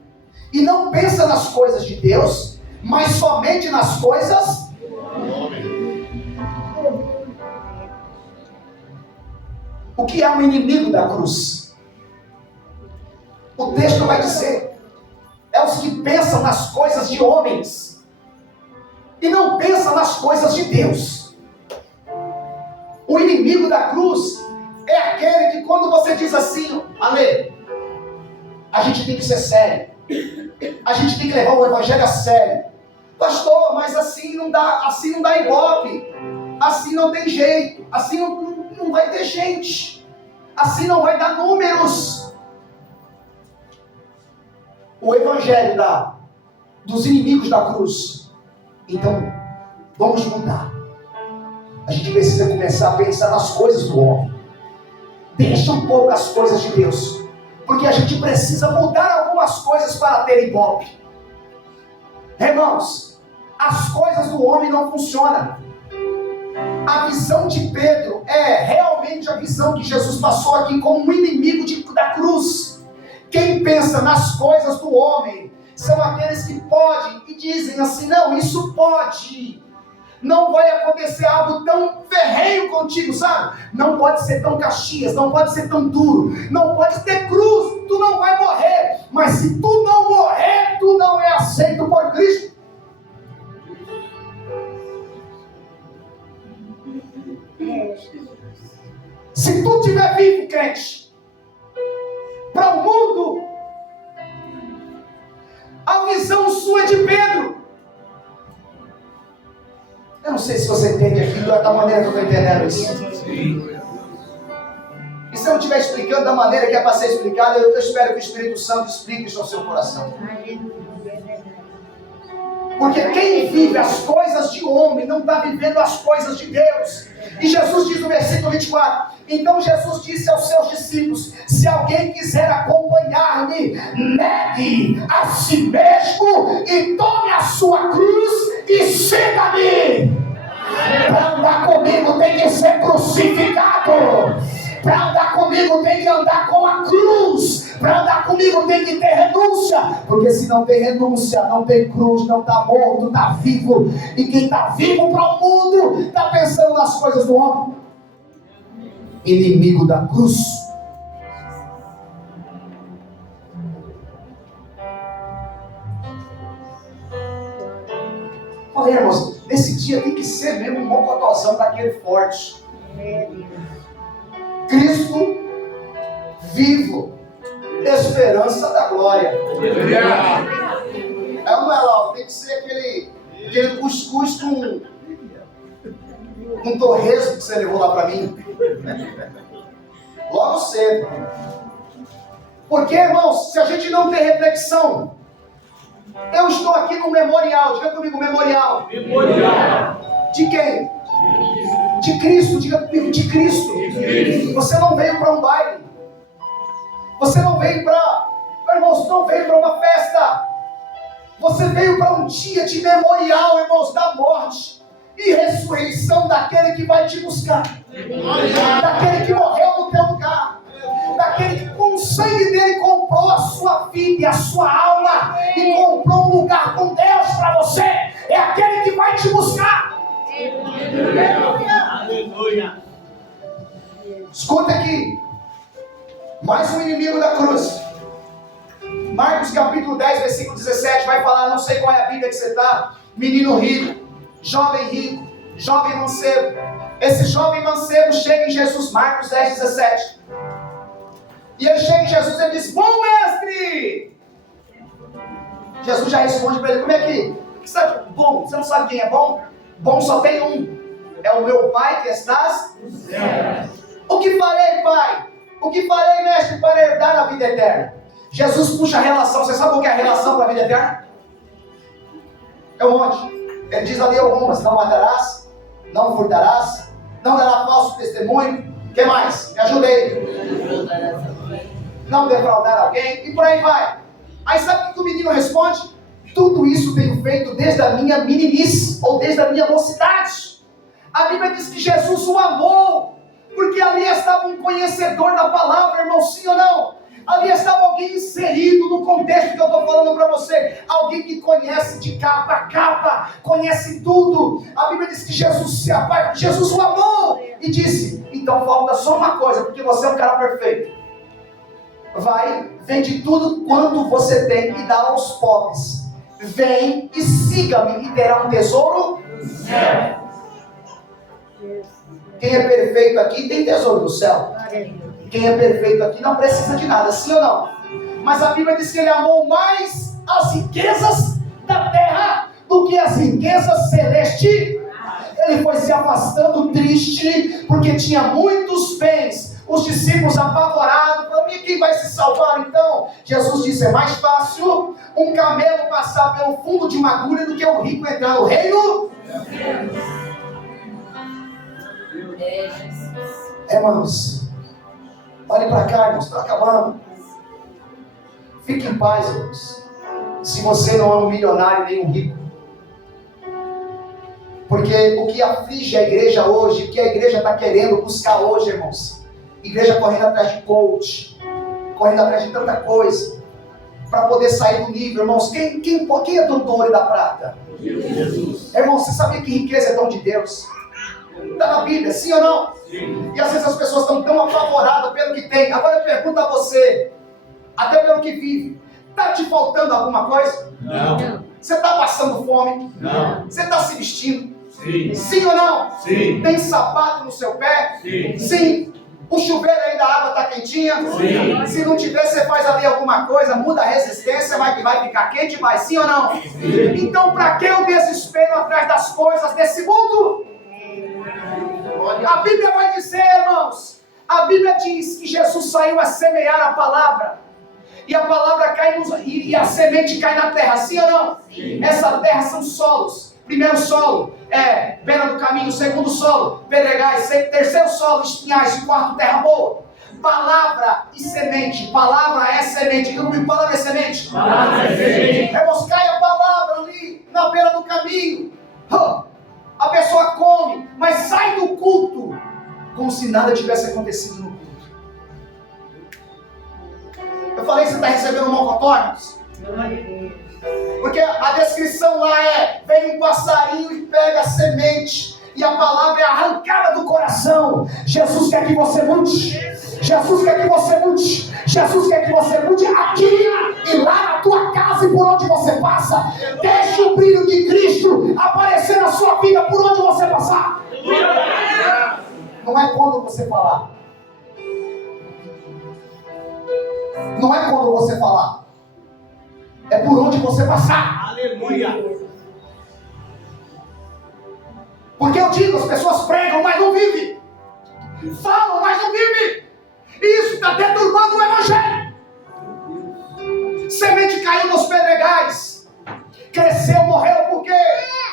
E não pensa nas coisas de Deus, mas somente nas coisas do homem. O que é um inimigo da cruz? O texto vai dizer, é os que pensam nas coisas de homens e não pensam nas coisas de Deus. O inimigo da cruz é aquele que quando você diz assim, Ale, a gente tem que ser sério, a gente tem que levar o evangelho a sério. Pastor, mas assim não dá ibope, assim não tem jeito, assim não vai ter gente, assim não vai dar números. O evangelho dos inimigos da cruz. Então, vamos mudar. A gente precisa começar a pensar nas coisas do homem. Deixa um pouco as coisas de Deus, porque a gente precisa mudar algumas coisas para ter ibope. Irmãos, as coisas do homem não funcionam. A visão de Pedro é realmente a visão que Jesus passou aqui como um inimigo da cruz. Quem pensa nas coisas do homem são aqueles que podem e dizem assim, não, isso pode. não vai acontecer algo tão ferrenho contigo, sabe? Não pode ser tão Caxias, não pode ser tão duro, não pode ter cruz, tu não vai morrer. Mas se tu não morrer, tu não é aceito por Cristo. Se tu estiver vivo, crente, para o mundo, a visão sua é de Pedro. Eu não sei se você entende aqui da maneira que eu estou entendendo isso. E se eu não estiver explicando da maneira que é para ser explicado, eu espero que o Espírito Santo explique isso ao seu coração. Porque quem vive as coisas de homem não está vivendo as coisas de Deus. E Jesus diz no versículo 24: então Jesus disse aos seus discípulos: se alguém quiser acompanhar-me, negue a si mesmo e tome a sua cruz e siga-me. Para andar comigo tem que ser crucificado. Para andar comigo tem que andar com a cruz. Para andar comigo tem que ter renúncia. Porque se não tem renúncia, não tem cruz, não está morto, está vivo. E quem está vivo para o mundo está pensando nas coisas do homem. Inimigo da cruz. Olha, irmãos, nesse dia tem que ser mesmo um mocotozão daquele forte. Cristo vivo, esperança da glória. É uma lá, tem que ser aquele cuscuz com torresmo que você levou lá para mim. Logo cedo. Porque, irmãos, se a gente não tem reflexão, eu estou aqui no memorial. Diga comigo, memorial. Memorial. De quem? De Cristo. Diga comigo, de Cristo. Você não veio para um baile. Você não veio para... Irmãos, não veio para uma festa. Você veio para um dia de memorial, irmãos, da morte e ressurreição daquele que vai te buscar. Daquele que morreu no teu lugar. Daquele que com o sangue dele comprou a sua vida e a sua alma e comprou um lugar com Deus para você. É aquele que vai te buscar. Aleluia. Escuta aqui. Mais um inimigo da cruz. Marcos capítulo 10, versículo 17 vai falar, não sei qual é a Bíblia que você está. Menino rico, jovem mancebo. Esse jovem mancebo chega em Jesus. Marcos 10, 17. E ele chega em Jesus e diz: bom mestre! Jesus já responde para ele: como é que sabe, bom, você não sabe quem é bom? Bom só tem um, é o meu Pai que estás no céu. O que farei, Pai? O que farei, mestre, para herdar a vida eterna? Jesus puxa a relação. Você sabe o que é a relação para a vida eterna? É onde? Ele diz ali algumas: não matarás, não furtarás, não dará falso testemunho. O que mais? Me ajudei. Não defraudar alguém, e por aí vai. Aí sabe o que o menino responde? Tudo isso tenho feito desde a minha meninice, ou desde a minha mocidade. A Bíblia diz que Jesus o amou, porque ali estava um conhecedor da palavra, irmão, sim ou não? Ali estava alguém inserido no contexto que eu estou falando para você. Alguém que conhece de capa a capa, conhece tudo. A Bíblia diz que Jesus o amou e disse: então falta só uma coisa, porque você é um cara perfeito. Vai, vende tudo quanto você tem e dá aos pobres. Vem e siga-me e terá um tesouro no céu. Quem é perfeito aqui tem tesouro no céu. Quem é perfeito aqui não precisa de nada, sim ou não? Mas a Bíblia diz que ele amou mais as riquezas da terra do que as riquezas celestes. Ele foi se afastando triste porque tinha muitos bens. Os discípulos apavorados, para mim quem vai se salvar então? Jesus disse: é mais fácil um camelo passar pelo fundo de uma agulha do que um rico entrar no reino. Irmãos, olhe para cá, irmãos, está acabando. Fique em paz, irmãos. Se você não é um milionário nem um rico. Porque o que aflige a igreja hoje, o que a igreja está querendo buscar hoje, irmãos, igreja correndo atrás de coach, correndo atrás de tanta coisa. para poder sair do nível. Irmãos, quem é dono do ouro e da prata? Jesus. Irmão, você sabia que riqueza é dom de Deus? Está na Bíblia, sim ou não? Sim. E às vezes as pessoas estão tão apavoradas pelo que tem. Agora eu pergunto a você, até pelo que vive, está te faltando alguma coisa? Não. Você está passando fome? Não. Você está se vestindo? Sim. Sim ou não? Sim. Tem sapato no seu pé? Sim. Sim. O chuveiro ainda, a água está quentinha? Sim. Se não tiver, você faz ali alguma coisa, muda a resistência, vai ficar quente, vai, sim ou não? Sim. Então, para que o desespero atrás das coisas desse mundo? A Bíblia vai dizer, irmãos, a Bíblia diz que Jesus saiu a semear a palavra, e a palavra cai e a semente cai na terra, sim ou não? Sim. Essa terra são solos. Primeiro solo é beira do caminho, segundo solo, pedregais, terceiro solo, espinhais, e quarto, terra boa. Palavra e semente, palavra é semente. Comigo, palavra é semente. Palavra é semente. Irmãos, cai a palavra ali, na beira do caminho. A pessoa come, mas sai do culto como se nada tivesse acontecido no culto. Eu falei que você está recebendo mocotórios? Porque a descrição lá é: vem um passarinho e pega a semente, e a palavra é arrancada do coração. Jesus quer que você mude. Jesus quer que você mude. Jesus quer que você mude aqui e lá na tua casa e por onde você passa. Deixe o brilho de Cristo aparecer na sua vida por onde você passar. Não é quando você falar. Não é quando você falar. É por onde você passar. Aleluia. Porque eu digo, as pessoas pregam, mas não vivem. Falam, mas não vivem. Isso está deturpando o evangelho. Semente caiu nos pedregais. Cresceu, morreu, por quê?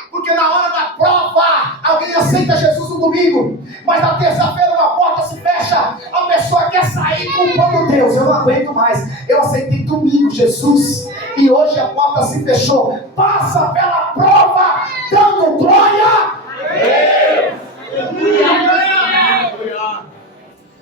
Porque na hora da prova, alguém aceita Jesus no domingo, mas na terça-feira uma porta se fecha, a pessoa quer sair culpando Deus. Eu não aguento mais, eu aceitei domingo Jesus, e hoje a porta se fechou. Passa pela prova, dando glória.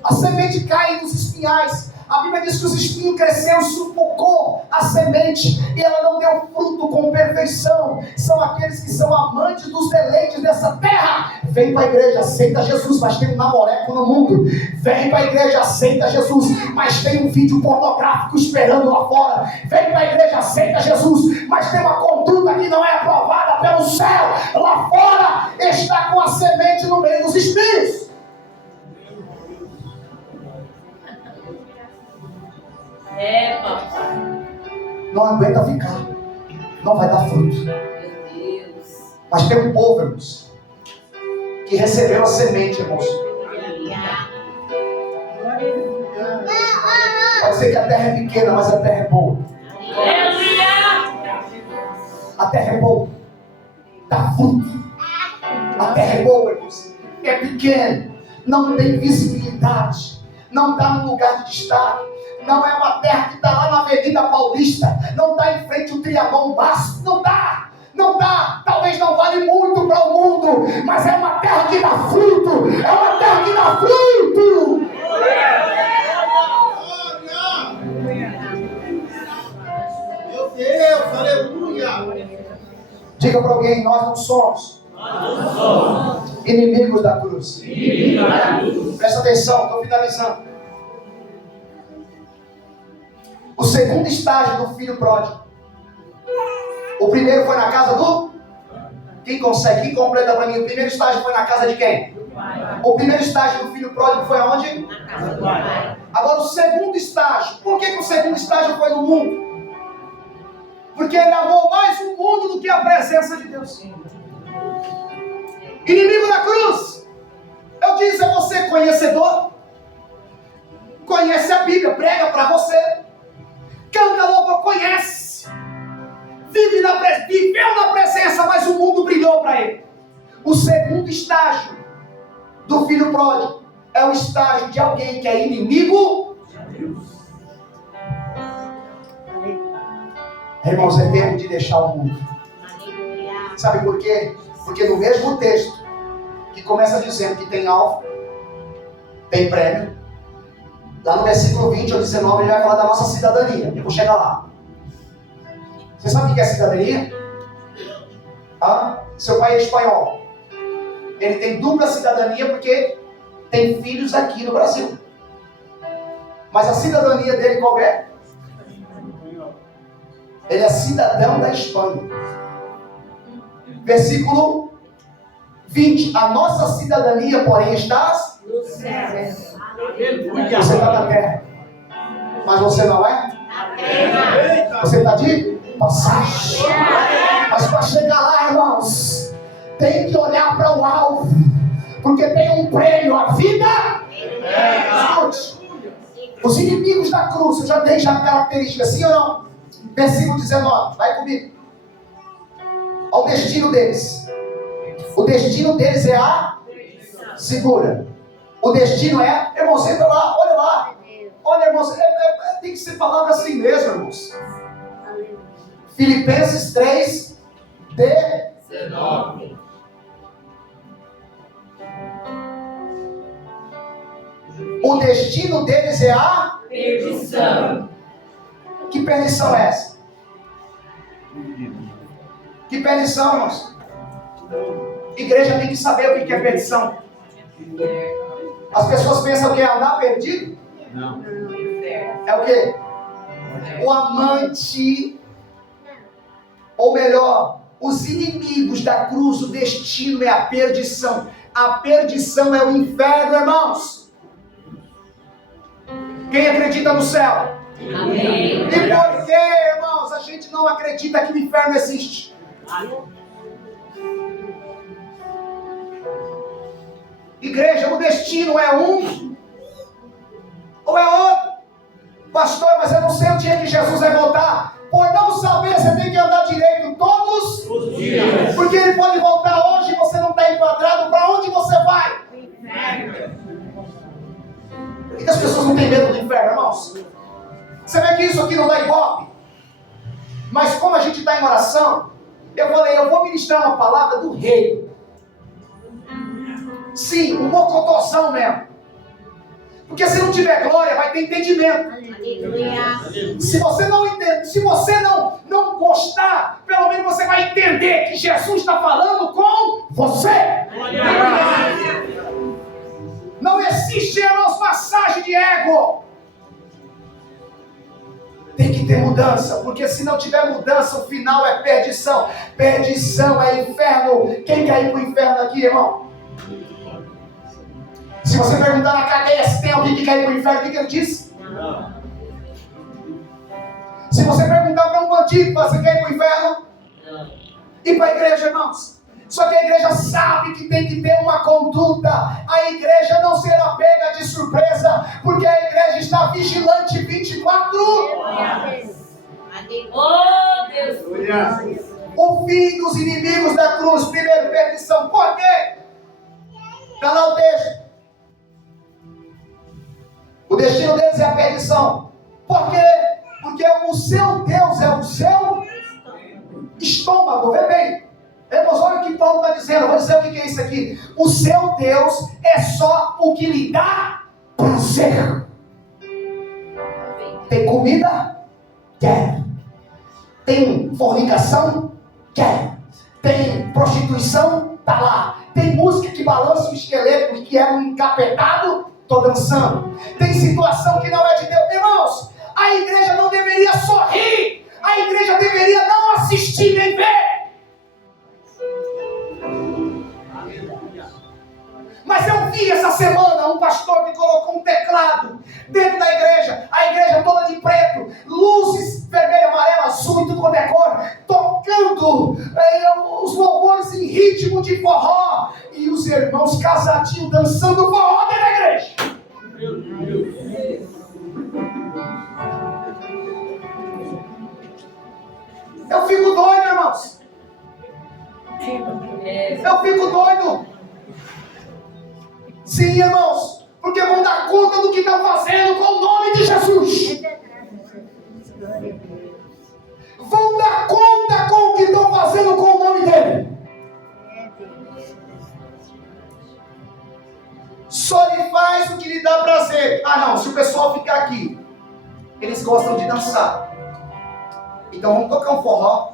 A semente cai nos espinhais. A Bíblia diz que os espinhos cresceram, sufocou a semente, e ela não deu fruto com perfeição. São aqueles que são amantes dos deleites dessa terra. Vem para a igreja, aceita Jesus, mas tem um namoreco no mundo. Vem para a igreja, aceita Jesus, mas tem um vídeo pornográfico esperando lá fora. Vem para a igreja, aceita Jesus, mas tem uma conduta que não é aprovada pelo céu. Lá fora está com a semente no meio dos espinhos. Não aguenta ficar, não vai dar fruto. Mas tem um povo, irmãos, que recebeu a semente, irmãos. Pode ser que a terra é pequena, mas a terra é boa. A terra é boa, dá fruto. A terra é boa, irmãos. É pequena, não tem visibilidade, não está no lugar de destaque. Não é uma terra que está lá na Avenida Paulista, não está em frente ao Trianon Basco, não está, talvez não vale muito para o mundo, mas é uma terra que dá fruto, é uma terra que dá fruto. Meu Deus, aleluia. Diga para alguém: nós não somos inimigos da cruz. Presta atenção, estou finalizando. O segundo estágio do filho pródigo. O primeiro foi na casa do... Quem consegue? Quem completa para mim? O primeiro estágio foi na casa de quem? O primeiro estágio do filho pródigo foi aonde? Na casa do pai. Agora o segundo estágio. Por que o segundo estágio foi no mundo? Porque ele amou mais o mundo do que a presença de Deus. Inimigo da cruz. Eu disse a você, conhecedor. Conhece a Bíblia, prega para você. Canta louvor, conhece. Viveu na presença, mas o mundo brilhou para ele. O segundo estágio do filho pródigo é o estágio de alguém que é inimigo de Deus. Irmãos, é tempo de deixar o mundo. Sabe por quê? Porque no mesmo texto que começa dizendo que tem alvo, tem prêmio, lá no versículo 20 ou 19 ele vai falar da nossa cidadania. Eu vou chegar lá. Você sabe o que é cidadania? Seu pai é espanhol. Ele tem dupla cidadania porque tem filhos aqui no Brasil. Mas a cidadania dele qual é? Ele é cidadão da Espanha. Versículo 20. A nossa cidadania, porém, está no céu. Você está na terra, mas você não é? Você está de passagem. Mas para chegar lá, irmãos, tem que olhar para o alvo, porque tem um prêmio, a vida. Escute, os inimigos da cruz, eu já dei já característica, sim ou não? Versículo 19, vai comigo. Olha o destino deles. O destino deles é a segura. O destino é, irmãos, entra lá, olha lá. Olha, irmãos, tem que ser palavra assim mesmo, irmãos. Filipenses 3, 19. O destino deles é a perdição. Que perdição é essa? Que perdição, irmãos? Igreja tem que saber o que é perdição. As pessoas pensam que é andar perdido? Não. É o quê? O amante, ou melhor, os inimigos da cruz, o destino é a perdição. A perdição é o inferno, irmãos. Quem acredita no céu? Amém. E por que, irmãos, a gente não acredita que o inferno existe? Igreja, o destino é um ou é outro? Pastor, mas eu não sei o dia que Jesus vai voltar. Por não saber, você tem que andar direito todos os dias. Porque ele pode voltar hoje e você não está enquadrado. Para onde você vai? Por que as pessoas não têm medo do inferno, irmãos? Você vê que isso aqui não dá ibope. Mas como a gente está em oração, eu falei, eu vou ministrar uma palavra do rei. Sim, um mocotozão mesmo. Porque se não tiver glória, vai ter entendimento. Se você não entender, se você não gostar, pelo menos você vai entender que Jesus está falando com você. Não existe, irmãos, massagem de ego. Tem que ter mudança, porque se não tiver mudança, o final é perdição. Perdição é inferno. Quem quer ir para o inferno aqui, irmão? Se você perguntar na cadeia se tem alguém que quer ir para o inferno, o que ele diz? Não. Se você perguntar para um bandido, você quer ir para o inferno? Não. E para a igreja, irmãos? Só que a igreja sabe que tem que ter uma conduta. A igreja não será pega de surpresa, porque a igreja está vigilante 24 horas. Oh, Deus. O fim dos inimigos da cruz, primeiro, perdição. Por quê? Está lá o texto. O destino deles é a perdição. Por quê? Porque o seu Deus é o seu estômago. Vê bem. Irmãos, olha o que Paulo está dizendo. Eu vou dizer o que é isso aqui. O seu Deus é só o que lhe dá prazer. Tem comida? Quer. Tem fornicação? Quer. Tem prostituição? Está lá. Tem música que balança o esqueleto e que é um encapetado? Estou dançando. Tem situação que não é de Deus. Irmãos, a igreja não deveria sorrir. A igreja deveria não assistir nem ver. Mas eu vi essa semana um pastor que colocou um teclado dentro da igreja, a igreja toda de preto, luzes vermelho, amarelo, azul e tudo quanto é cor, tocando os louvores em ritmo de forró, e os irmãos casadinhos dançando forró dentro da igreja. Meu Deus. Eu fico doido, irmãos. Eu fico doido. Sim, irmãos, porque vão dar conta do que estão fazendo com o nome de Jesus. Vão dar conta com o que estão fazendo com o nome dele. Só lhe faz o que lhe dá prazer. Ah não, se o pessoal ficar aqui, eles gostam de dançar. E Então vamos tocar um forró.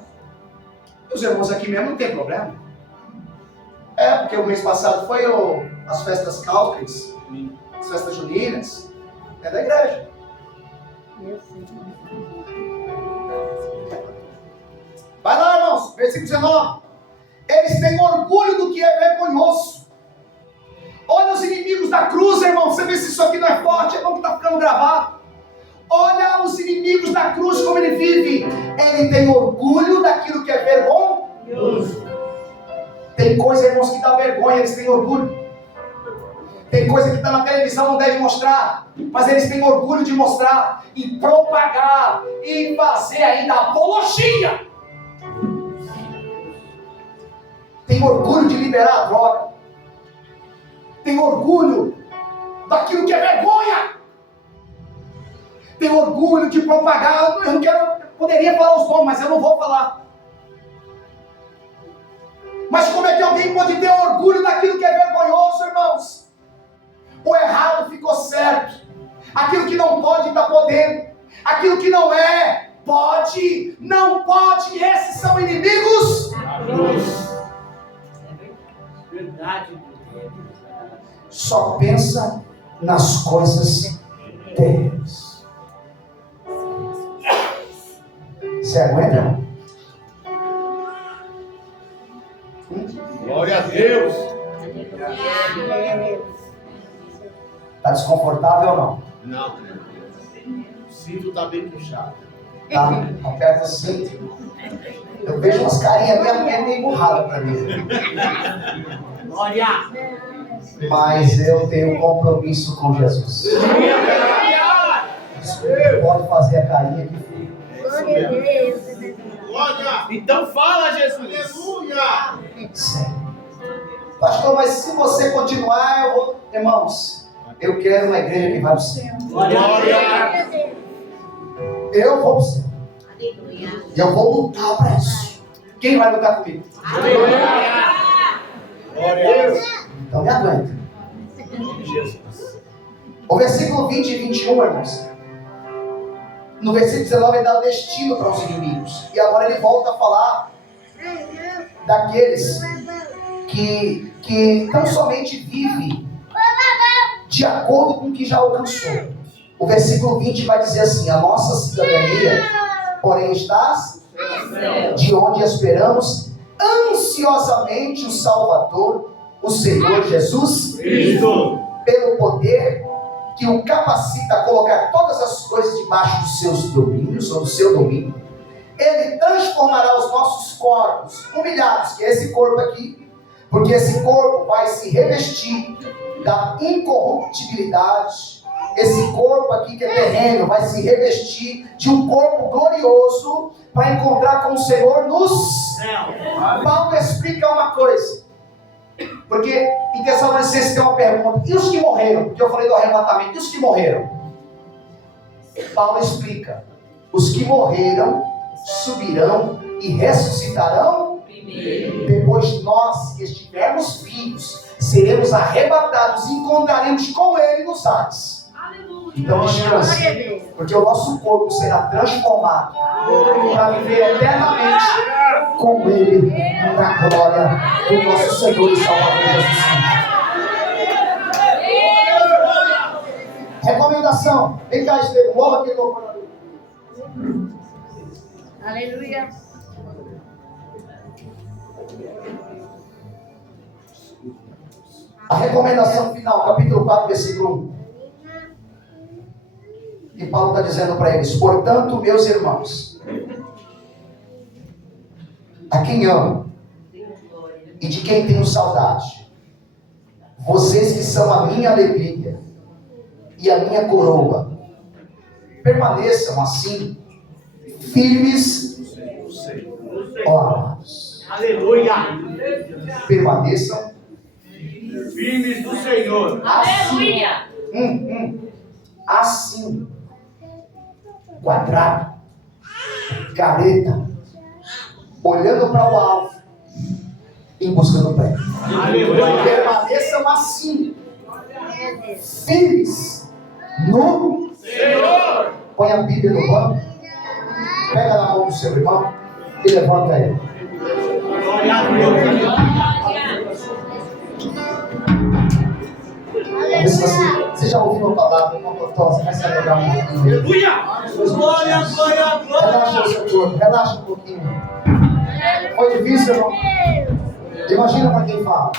Os irmãos aqui mesmo não tem problema. Porque o mês passado foi as festas cáuticas, as festas juninas. É da igreja. Vai lá, irmãos, versículo 19. Eles têm orgulho do que é vergonhoso. Olha os inimigos da cruz, irmão. Você vê se isso aqui não é forte, é bom que está ficando gravado. Olha os inimigos da cruz, como ele vive. Ele tem orgulho daquilo que é vergonhoso. Tem coisa, irmãos, que dá vergonha, eles têm orgulho. Tem coisa que está na televisão, não deve mostrar, mas eles têm orgulho de mostrar, e propagar, e fazer ainda apologia. Tem orgulho de liberar a droga. Tem orgulho daquilo que é vergonha. Tem orgulho de propagar. Eu não quero, eu poderia falar os nomes, mas eu não vou falar. Mas como é que alguém pode ter orgulho daquilo que é vergonhoso, irmãos? O errado ficou certo. Aquilo que não pode está podendo. Aquilo que não é, pode, não pode. Esses são inimigos. Verdade. Só pensa nas coisas deles. Você aguenta? Glória a Deus. Está desconfortável ou não? Não. O cinto está bem puxado. Tá? Aperta o cinto. Eu vejo umas carinhas meio emburradas para mim. Glória. Mas eu tenho um compromisso com Jesus. Pode fazer a carinha que fica. Glória a Deus. Glória. Então fala, Jesus. Aleluia. Sério. Pastor, mas se você continuar, eu vou... Irmãos, eu quero uma igreja que vai para o céu. Glória. Eu vou para o céu. Aleluia. E eu vou lutar para isso. Quem vai lutar comigo? Aleluia. Glória a Deus. Então me aguenta. Jesus. O versículo 20 e 21, irmãos. No versículo 19 ele dá o destino para os inimigos. E agora ele volta a falar daqueles que tão somente vivem de acordo com o que já alcançou. O versículo 20 vai dizer assim: a nossa cidadania, porém, está de onde esperamos ansiosamente o Salvador, o Senhor Jesus Cristo. pelo poder que o capacita a colocar todas as coisas debaixo dos seus domínios, ou do seu domínio. Ele transformará os nossos corpos humilhados, que é esse corpo aqui, porque esse corpo vai se revestir da incorruptibilidade. Esse corpo aqui que é terreno vai se revestir de um corpo glorioso para encontrar com o Senhor nos céus. Paulo explica uma coisa, porque em Tessalonicenses tem uma pergunta: e os que morreram? Porque eu falei do arrebatamento. E os que morreram? Paulo explica: os que morreram subirão e ressuscitarão primeiro. Depois nós que estivermos vivos seremos arrebatados e encontraremos com ele nos ares. Então descanse, porque o nosso corpo será transformado para viver eternamente com ele na glória do nosso Senhor e Salvador Jesus Cristo. Recomendação: vem cá, Estevam, louva aquele louvor. Aleluia. A recomendação final, capítulo 4, versículo 1. E Paulo está dizendo para eles: portanto, meus irmãos, a quem amo e de quem tenho saudade, vocês que são a minha alegria e a minha coroa, permaneçam assim, firmes, orados. Aleluia. Permaneçam Firmes do Senhor. Aleluia. Assim, quadrado, careta, olhando para o alvo, em busca do prêmio. Aleluia. Permaneçam assim, firmes no Senhor. Põe a Bíblia no banco. Pega na mão do seu irmão e levanta ele. Glória a Deus. Você já ouviu a palavra Mocotó? Você vai se alegrar um pouquinho. Aleluia. Glória, glória, Relaxa o glória. seu corpo, relaxa um pouquinho. Foi difícil, irmão? Imagina para quem fala.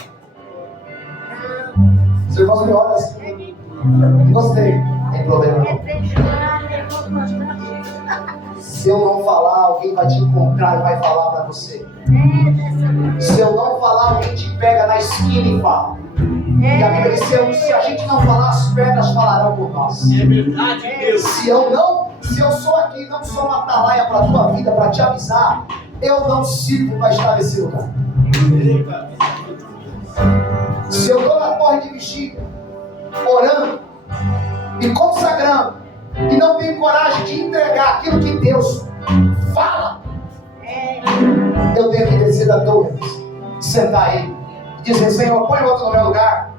Os irmãos me olham assim. Não gostei. Tem problema não. Se eu não falar, alguém vai te encontrar e vai falar para você. Se eu não falar, alguém te pega na esquina e fala. E a Bíblia diz, se a gente não falar, as pedras falarão por nós. É verdade, Deus. Se eu sou aqui, não sou uma atalaia para a tua vida, para te avisar, eu não sirvo para estar nesse lugar. Se eu estou na torre de vigia, orando e consagrando, e não tenho coragem de entregar aquilo que Deus fala, eu tenho que descer da torre, sentar aí e dizer: Senhor, põe outro no meu lugar,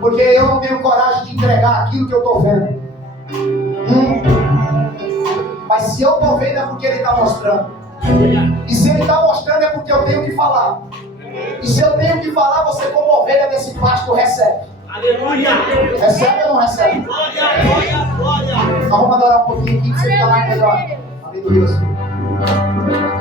porque eu não tenho coragem de entregar aquilo que eu estou vendo. Mas se eu estou vendo é porque Ele está mostrando, e se Ele está mostrando é porque eu tenho que falar. E se eu tenho que falar, você como ovelha desse pasto recebe. Aleluia. Recebe ou não recebe? Glória, glória, glória. Nós vamos adorar um pouquinho aqui, que você fica mais melhor. Aleluia.